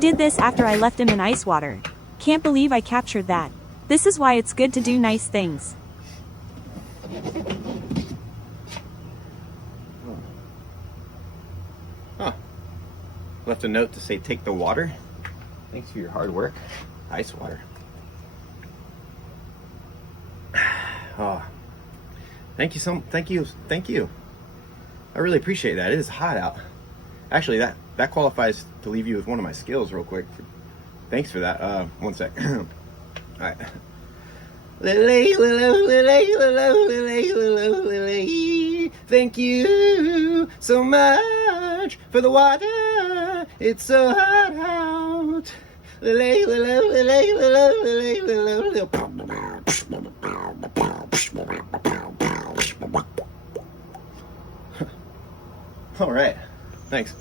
did this after I left him in ice water. Can't believe I captured that. This is why it's good to do nice things. Huh. Left a note to say take the water. Thanks for your hard work. Ice water. Oh. Thank you. I really appreciate that. It is hot out. Actually, that qualifies to leave you with one of my skills real quick. Thanks for that. One sec. All right. Thank you so much for the water. It's so hot out. All right. Thanks.